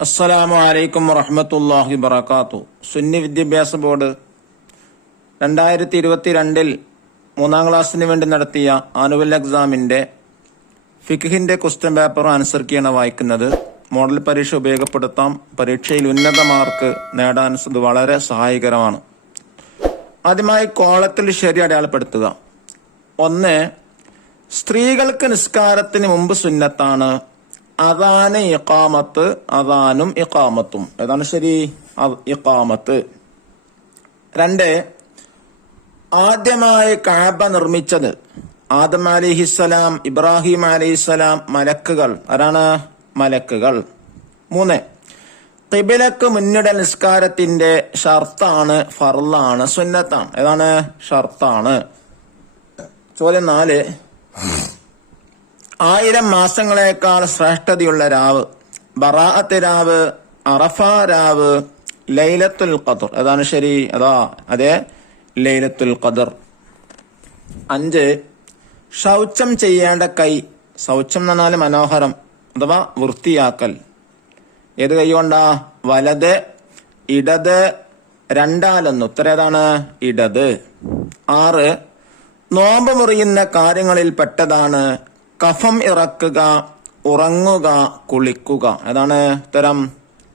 അസ്സലാമു അലൈക്കും വറഹ്മത്തുള്ളാഹി വബറകാതുഹു. സുന്നി വിദ്യാഭ്യാസ ബോർഡ് 2022 മൂന്നാം ക്ലാസ്സിന് വേണ്ടി നടത്തിയ ആനുവൽ എക്സാമിന്റെ ഫിഖ്ഹിന്റെ ക്വസ്റ്റ്യൻ പേപ്പർ ആൻസർ കീയാണ് വായിക്കുന്നത്. മോഡൽ പരീക്ഷ ഉപയോഗപ്പെടുത്താം. പരീക്ഷയിൽ ഉന്നത മാർക്ക് നേടാൻ ഇത് വളരെ സഹായകരമാണ്. ആദ്യമായി കോളത്തിൽ ശരി അടയാളപ്പെടുത്തുക. 1. സ്ത്രീകൾക്ക് നിസ്കാരത്തിന് മുമ്പ് സുന്നത്താണ് അദാന് ഇഖാമത്ത്, അദാനും ഇഖാമത്തും. ഏതാണ് ശരി? ഇഖാമത്ത്. 2. ആദ്യമായി കഅബ നിർമ്മിച്ചത് ആദം അലൈഹിസ്സലാം, ഇബ്രാഹിം അലൈഹിസ്സലാം, മലക്കുകൾ. ആരാണ്? മലക്കുകൾ. 3. ഖിബിലക്ക് മുന്നിടൽ നിസ്കാരത്തിന്റെ ഷർത്താണ്, ഫർളാണ്, സുന്നത്താണ്. ഏതാണ്? ഷർത്താണ്. ചോദ്യം 4. 1000 മാസങ്ങളെക്കാൾ ശ്രേഷ്ഠതയുള്ള രാവ് ബറാഅത്ത് രാവ്, അറഫ രാവ്, ലൈലത്തുൽ ഖദർ. അതാണ് ശരി? അതെ, ലൈലത്തുൽ ഖദർ. 5. ശൗചം ചെയ്യേണ്ട കൈ. ശൗചം എന്ന് പറഞ്ഞാൽ മനോഹരം അഥവാ വൃത്തിയാക്കൽ. ഏത് കൈ കൊണ്ടാ? വലത്, ഇടത്, രണ്ടാലെന്ന്. ഉത്തരം ഏതാണ്? ഇടത്. 6. നോമ്പ് മുറിയുന്ന കാര്യങ്ങളിൽ പെട്ടതാണ് കഫം ഇറക്കുക, ഉറങ്ങുക, കുളിക്കുക. ഏതാണ് ഉത്തരം?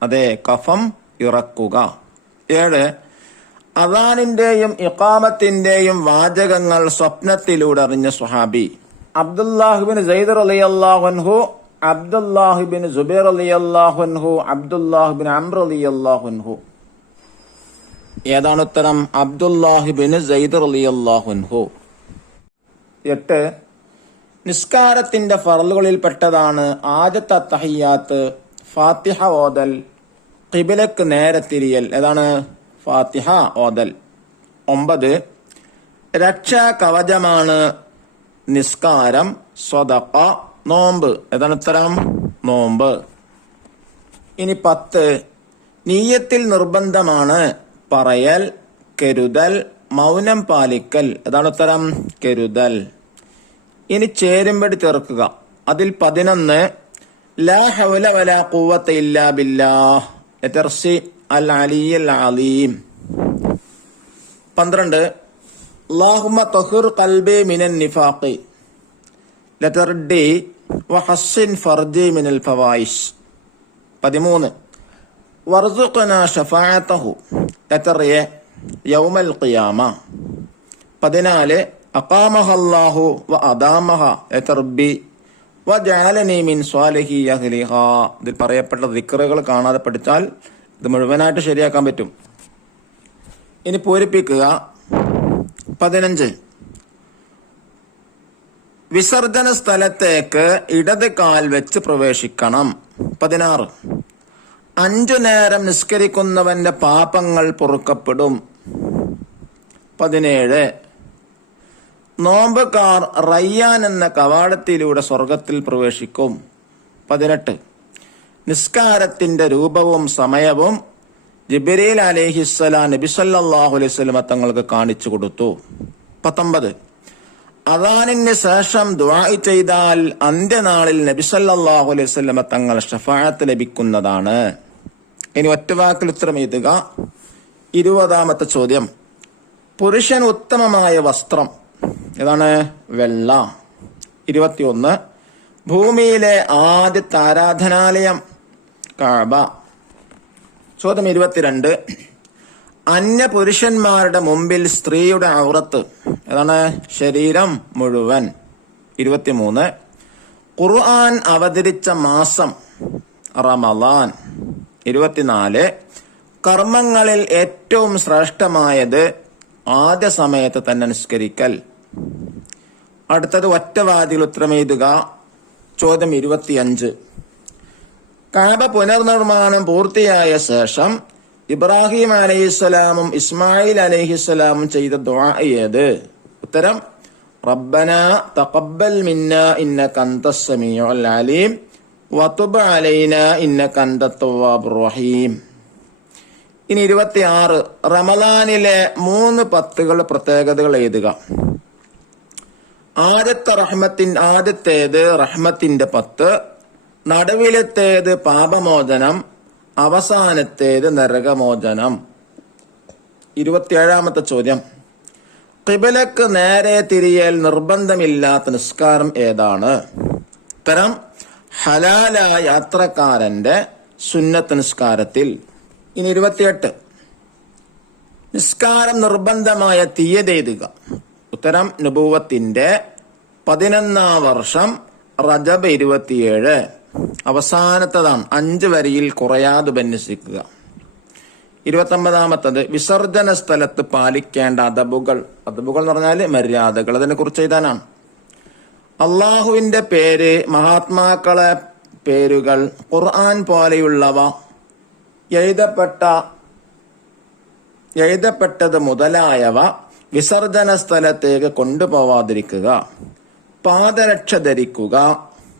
അതെ, കഫം ഇറക്കുക. 7. അദാനിന്റെയും ഇഖാമത്തിന്റെയും വാചകങ്ങൾ സ്വപ്നത്തിലൂടെ അറിഞ്ഞ സ്വഹാബി അബ്ദുല്ലാഹിബിൻ സയ്യിദ് റളിയല്ലാഹു അൻഹു, അബ്ദുല്ലാഹിബിൻ സുബൈർ റളിയല്ലാഹു അൻഹു, അബ്ദുല്ലാഹിബിൻ അംർ റളിയല്ലാഹു അൻഹു. ഏതാണ് ഉത്തരം? അബ്ദുല്ലാഹിബിൻ സയ്യിദ് റളിയല്ലാഹു അൻഹു. 8. നിസ്കാരത്തിന്റെ ഫർളുകളിൽ പെട്ടതാണ് ആദ്യത്തെ തഹിയ്യാത്ത്, ഫാത്തിഹ ഓതൽ, ഖിബിലക്ക് നേരെ തിരിയൽ. ഏതാണ്? ഫാത്തിഹ ഓതൽ. 9. രക്ഷാ കവചമാണ് നിസ്കാരം, സ്വദഖ, നോമ്പ്. ഏതാണ് ഉത്തരം? നോമ്പ്. ഇനി 10. നിയ്യത്തിൽ നിർബന്ധമാണ് പറയൽ, കരുതൽ, മൗനം പാലിക്കൽ. ഏതാണ് ഉത്തരം? കരുതൽ. ഇനി ചേരുംപടി ചേർക്കുക. അതിൽ 11 ലാ ഹൗല വലാ ഖുവത ഇല്ലാ ബില്ലാഹ് യതർസി അൽ അലിയ്യൽ അലീം. 12 അല്ലാഹുമ്മ തഹിർ ഖൽബി മിനൻ നിഫാഖി ലതർദി വഹസ്സിൻ ഫർജി മിനൽ ഫവായിഷ്. 13 വർസുഖ്നാ ശഫാഅതഹു ലതർയ യൗമൽ ഖിയാമ. 14 അഖാമഹല്ലാഹു വ അദാമഹ ലതർബി വജഅലനി മിൻ സ്വാലിഹി അഹ്ലിഹാ. ഇതിൽ പറയപ്പെട്ട ദിക്റുകൾ കാണാതെ പഠിച്ചാൽ ഇത് മുഴുവനായിട്ട് ശരിയാക്കാൻ പറ്റും. ഇനി പൂരിപ്പിക്കുക. 15 വിസർജന സ്ഥലത്തേക്ക് ഇടത് കാൽ വെച്ച് പ്രവേശിക്കണം. 16 5 നേരം നിസ്കരിക്കുന്നവന്റെ പാപങ്ങൾ പൊറുക്കപ്പെടും. 17 നോമ്പുകാർ റയ്യാൻ എന്ന കവാടത്തിലൂടെ സ്വർഗത്തിൽ പ്രവേശിക്കും. 18 നിസ്കാരത്തിന്റെ രൂപവും സമയവും ജിബ്രീൽ അലൈഹിസ്സലാം നബി സല്ലല്ലാഹു അലൈഹി വസല്ലം തങ്ങൾക്ക് കാണിച്ചു കൊടുത്തു. 19 അദാനിന് ശേഷം ദുആ ചെയ്താൽ അന്ത്യനാളിൽ നബി സല്ലല്ലാഹു അലൈഹി വസല്ലം തങ്ങൾ ശഫാഅത്ത് ലഭിക്കുന്നതാണ്. ഇനി ഒറ്റവാക്കിൽ ഉത്തരം എഴുതുക. 20ാമത്തെ ചോദ്യം. പുരുഷൻ ഉത്തമമായ വസ്ത്രം. ഏതാണ്? വെള്ള. 21 ഭൂമിയിലെ ആദ്യത്തെ ആരാധനാലയം കഅബ. ചോദ്യം 22 അന്യ പുരുഷന്മാരുടെ മുമ്പിൽ സ്ത്രീയുടെ ഔറത്ത്. ഏതാണ്? ശരീരം മുഴുവൻ. 23 ഖുർആൻ അവതരിച്ച മാസം റമളാൻ. 24 കർമ്മങ്ങളിൽ ഏറ്റവും ശ്രേഷ്ഠമായത് ആദ്യ സമയത്ത് തന്നെ നിസ്കരിക്കൽ. അടുത്തത് ഒറ്റവാദിയിൽ ഉത്തരം എഴുതുക. ചോദ്യം 25 കഅബ പുനർനിർമ്മാണം പൂർത്തിയായ ശേഷം ഇബ്രാഹിം അലൈഹിസ്സലാമും ഇസ്മായിൽ അലൈഹിസ്സലാമും ചെയ്ത ദുആ ഏത്? ഉത്തരം റബ്ബനാ തഖബ്ബൽ മിന്നാ ഇന്നക അൻതസ് സമീഉൽ അലീം വതുബ് അലൈനാ ഇന്നക അൻതത് തവ്വാബുർ റഹീം. ഇനി 26 റമളാനിലെ 3 പത്തുകൾ പ്രത്യേകതകൾ എഴുതുക. ആദ്യത്തേത് റഹ്മത്തിന്റെ 10, നടുവിലത്തേത് പാപമോചനം, അവസാനത്തേത് നരകമോചനം. 27ാമത്തെ ചോദ്യം, ഖിബലക്ക് നേരെ തിരിയൽ നിർബന്ധമില്ലാത്ത നിസ്കാരം ഏതാണ്? ഉത്തരം, ഹലാലായ യാത്രക്കാരന്റെ സുന്നത്ത് നിസ്കാരത്തിൽ. ഇനി 28, നിസ്കാരം നിർബന്ധമായ തീയതി എഴുതുക. ഉത്തരം, നുബുവത്തിന്റെ 11ാം വർഷം റജബ് 27. അവസാനത്തതാണ്, 5 വരിയിൽ കുറയാതെ ബന്യസിക്കുക. 29ാമത്തത്, വിസർജന സ്ഥലത്ത് പാലിക്കേണ്ട അദബുകൾ. അദബുകൾ എന്ന് പറഞ്ഞാൽ മര്യാദകൾ. അതിനെ കുറിച്ച് എഴുതാനാണ്. അള്ളാഹുവിന്റെ പേര്, മഹാത്മാക്കളെ പേരുകൾ, ഖുർആൻ പോലെയുള്ളവ എഴുതപ്പെട്ടത് മുതലായവ വിസർജന സ്ഥലത്തേക്ക് കൊണ്ടുപോവാതിരിക്കുക. പാദരക്ഷ ധരിക്കുക.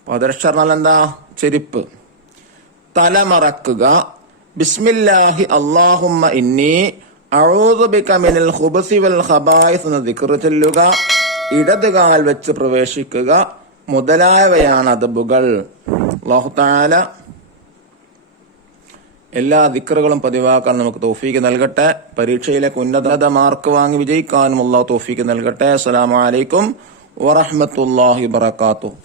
പാദരക്ഷ പറഞ്ഞാൽ എന്താ? ചെരുപ്പ്. തലമറക്കുക. ബിസ്മില്ലാഹി അല്ലാഹുമ്മ ഇന്നി അഊദു ബിക മിനൽ ഖുബസി വൽ ഖബായിസ് എന്ന ദിക്ർ ചൊല്ലുക. ഇടതുകാൽ വെച്ച് പ്രവേശിക്കുക മുതലായവയാണ് അദബുകൾ. അല്ലാഹു തആല എല്ലാ ദിക്റുകളും പതിവാക്കാൻ നമുക്ക് തൗഫീക്ക് നൽകട്ടെ. പരീക്ഷയിലേക്ക് ഉന്നത മാർക്ക് വാങ്ങി വിജയിക്കാനും അല്ലാഹു തൗഫീക്ക് നൽകട്ടെ. അസ്സലാമു അലൈക്കും വറഹ്മത്തുള്ളാഹി വബറകാതുഹു.